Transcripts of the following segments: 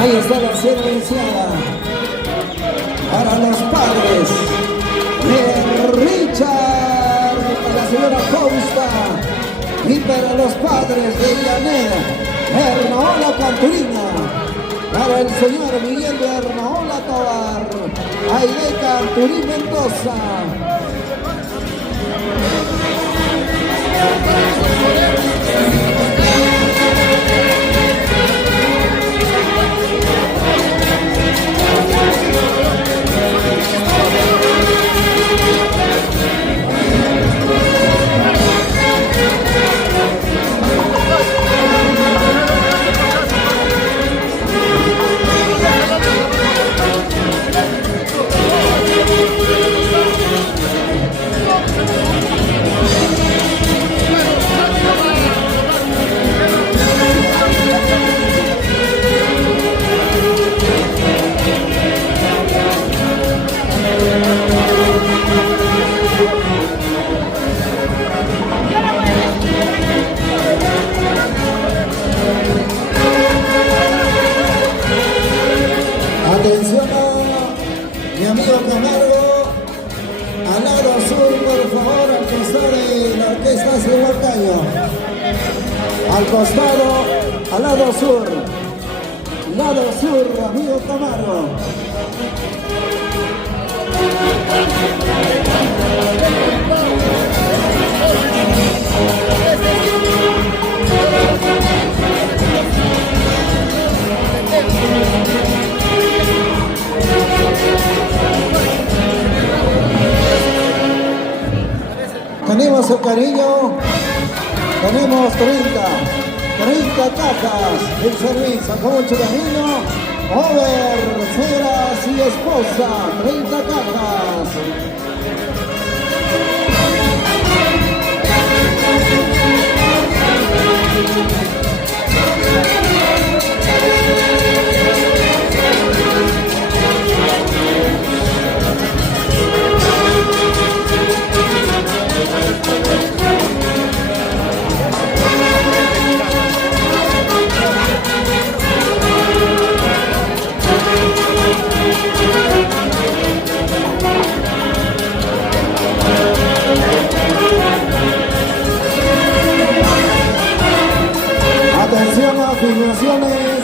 Ahí está la cena iniciada para los padres de Richard, para la señora Costa, y para los padres de Yanet Hernaola Canturina, para el señor Miguel de Hernaola Tobar, Aide Canturín Mendoza. Atención a mi amigo Camargo, al lado sur, por favor, al costado de la orquesta Huancayo. Al costado, al lado sur, amigo Camargo. Tenemos el cariño, tenemos 30 cajas del servicio con mucho cariño, over, ceras y esposa, 30 cajas. Atención a filmaciones.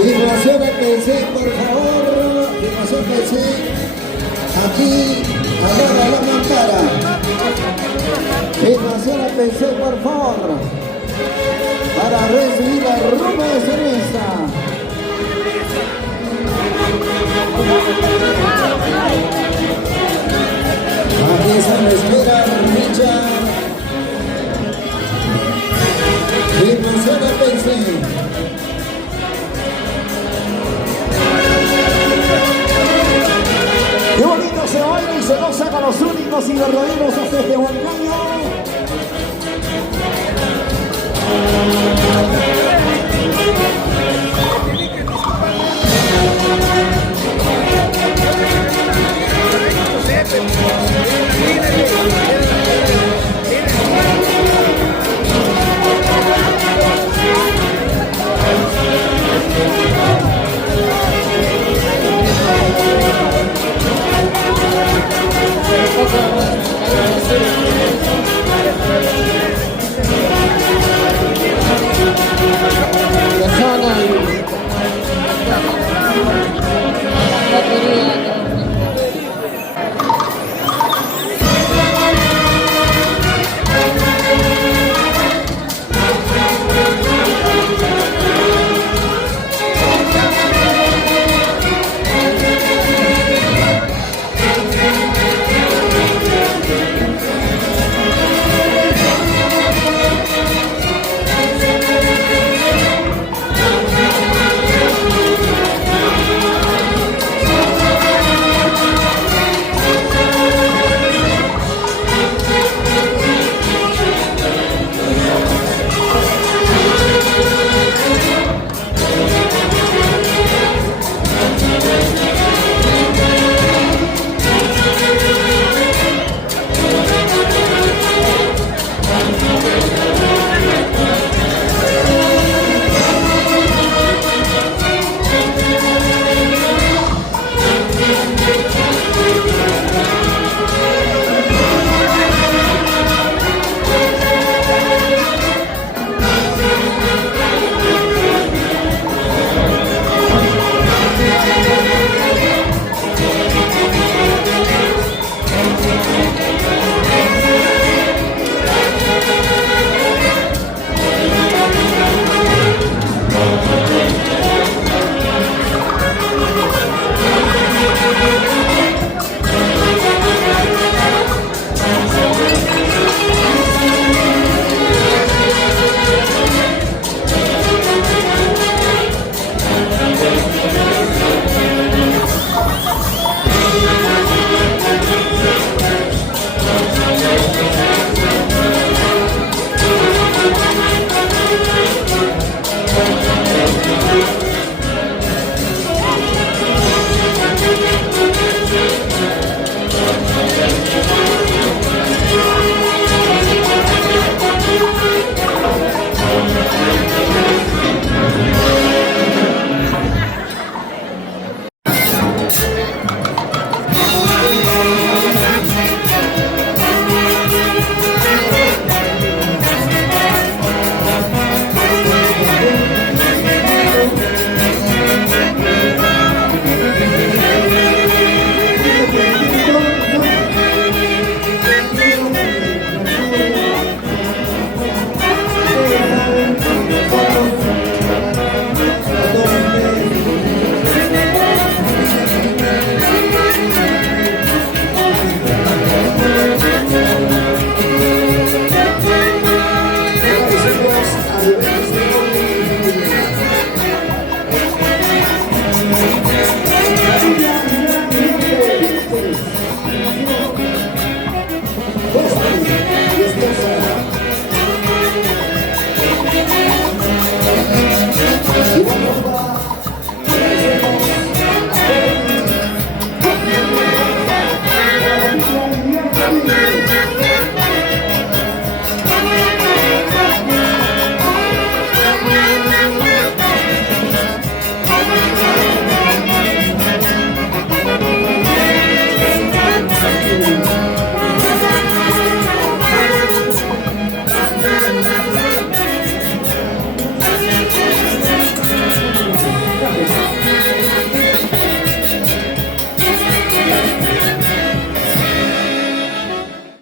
Filmaciones PC, por favor. Filmación PC. Aquí, ahora la mampara. Filmación PC, por favor. Para recibir la rumba de cerveza. Aquí se me espera Richard. Filmación PC. Qué bonito se baila y se goza con los únicos y verdaderos haces de Huancayo.